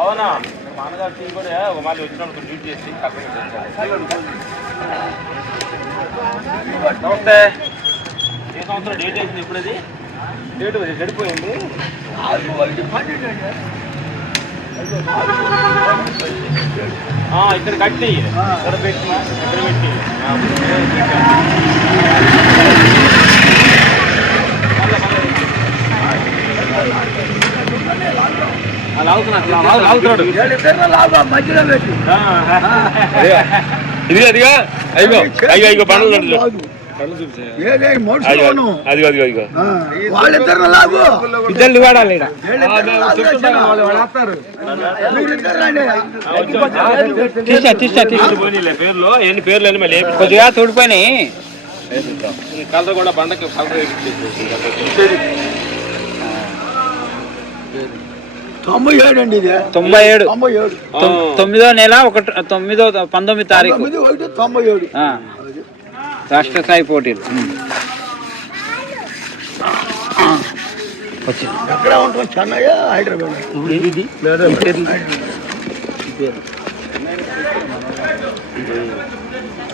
అవునా మా నాన్నగారు టీ కూడా మళ్ళీ వచ్చినప్పుడు డ్యూటీ చేసి నమస్తే ఏ సంవత్సరం డేట్ వేసింది ఇప్పుడు అది డేట్ గడిపోయింది ఇక్కడ కట్టి ఇక్కడ పెట్టి ఇది అదిగా అయ్యో అయ్యో అయ్యో పండ్లు ఇద్దరు వాడాలి పేర్లు ఎన్ని పేర్లు మళ్ళీ కొద్దిగా తోడిపోయినాయి కలర్ కూడా బండకి కలర్ 97 అండి ఇది 97 9వ నెల 19 తారీఖు 97 రాష్ట్ర స్థాయి పోటీలు ఎక్కడ ఉంటాం చెన్నై హైదరాబాద్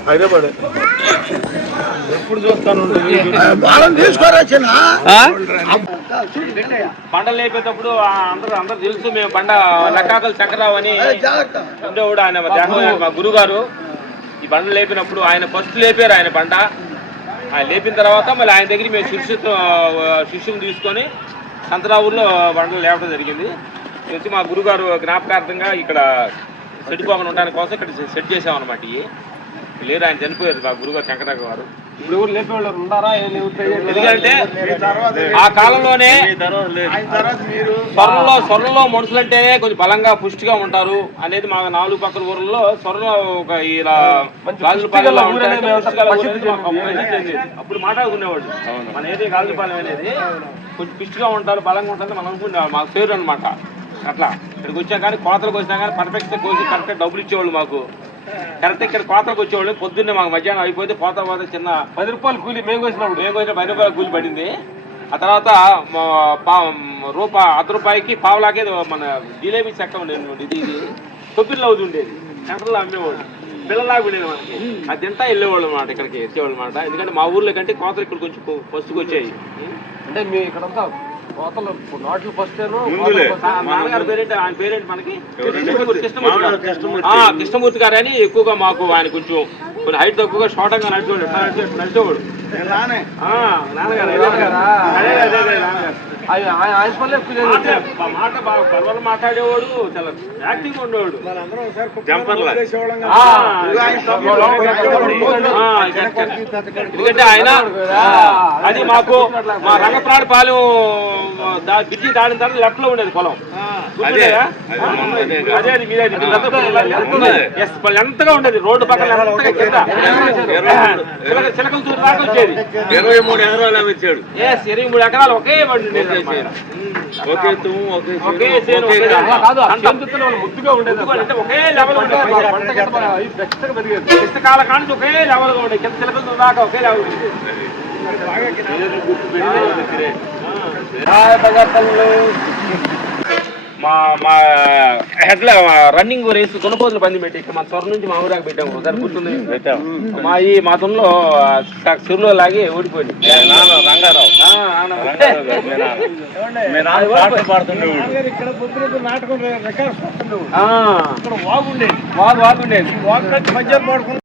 హైదరాబాద్ ఎప్పుడు చూస్తాను తీసుకురాచిన బండలు లేపేటప్పుడు అందరూ తెలుసు మేము బండ లక్కాకలు చక్రరావు అని ఉండేవాడు ఆయన మా గురుగారు ఈ బండలు లేపినప్పుడు ఆయన ఫస్ట్ లేపారు ఆయన బండ ఆయన లేపిన తర్వాత మళ్ళీ ఆయన దగ్గర మేము శిష్యులు తీసుకొని సంతరావుల్లో బండలు లేపడం జరిగింది వచ్చి మా గురుగారు జ్ఞాపకార్థంగా ఇక్కడ సెట్టిపోకుండా ఉండడానికి కోసం ఇక్కడ సెట్ చేసామన్నమాట లేరు ఆయన చనిపోయారు మా గురుగారు శంకరరావు గారు ఇప్పుడు ఎవరు లేపేవాళ్ళు ఉన్నారా ఎందుకంటే ఆ కాలంలోనే స్వర్ణంలో మనుషులంటే కొంచెం బలంగా పుష్టిగా ఉంటారు అనేది మా 4 పక్కల ఊర్లలో స్వర్ణంలో ఒక ఇలా అప్పుడు మాట్లాడుకునేవాడు మన ఏది గాజుపాలెం అనేది కొంచెం పుష్టిగా ఉంటారు బలంగా ఉంటారు మనం అనుకునేవాళ్ళు మాకు పేరు అనమాట అట్లా ఇక్కడికి వచ్చాం కానీ కోతలకు వచ్చినా కానీ పర్ఫెక్ట్గా కోసి కరెక్ట్గా డబ్బులు ఇచ్చేవాళ్ళు మాకు కరెక్ట్ ఇక్కడ కోతలకు వచ్చేవాళ్ళు పొద్దున్నే మాకు మధ్యాహ్నం అయిపోతే కోత పోతే చిన్న 10 రూపాయలు కూలి మేము వచ్చినప్పుడు 10 రూపాయల కూలి పడింది ఆ తర్వాత ₹1 పావులాగే మన జిలేబీ చెక్క ఉండేది ఇది కొబ్బరిలో ఉండేది సెంటర్లో అమ్మేవాళ్ళు పిల్లలాగా ఉండేది మనకి అది తింటా వెళ్ళేవాళ్ళు అనమాట ఇక్కడికి వచ్చేవాళ్ళు అనమాట ఎందుకంటే మా ఊర్లో కంటే కోతలు ఇక్కడ కొంచెం ఫస్ట్కి వచ్చాయి అంటే మీ ఇక్కడంతా కోతలు నాట్లు ఫస్ట్ నాన్నగారి పేరేంటి ఆయన పేరేంటి మనకి కృష్ణమూర్తి గారు అని ఎక్కువగా మాకు ఆయన కొంచెం హైట్ తక్కువగా షార్ట్గా నడిచేవాడు మాట బాగా పర్వాలు మాట్లాడేవాడు చాలా యాక్టింగ్ ఉండేవాడు ఎందుకంటే ఆయన అది మాకు మా రంగప్రాడి పాలెం బిడ్డి దాడిన తర్వాత లెఫ్ట్ లో ఉండేది పొలం అదే అది మీరే ఎంతగా ఉండేది రోడ్డు పక్కన చిలకల చూడు దాకా వచ్చేది 23 ఎకరాలు ఇచ్చాడు 23 ఎకరాలు ఒకే బండి ఉండేది ముద్దుగా ఉండేది ఒకే లెవెల్ ఉండేది కాల కానీ ఒకే లెవెల్ గా ఉండేది కింద చిలకల దాకా ఒకే లెవెల్ ఉండేది మా హెడ్ల రన్నింగ్ రేస్ కొనుకోతులు పంది పెట్టి ఇక్కడ మా త్వర నుంచి మా ఊరాకు పెట్టాము ఒకసారి గుర్తుంది మా తొనలో చెరువులో లాగి ఓడిపోయింది రంగారావు వాగుండేది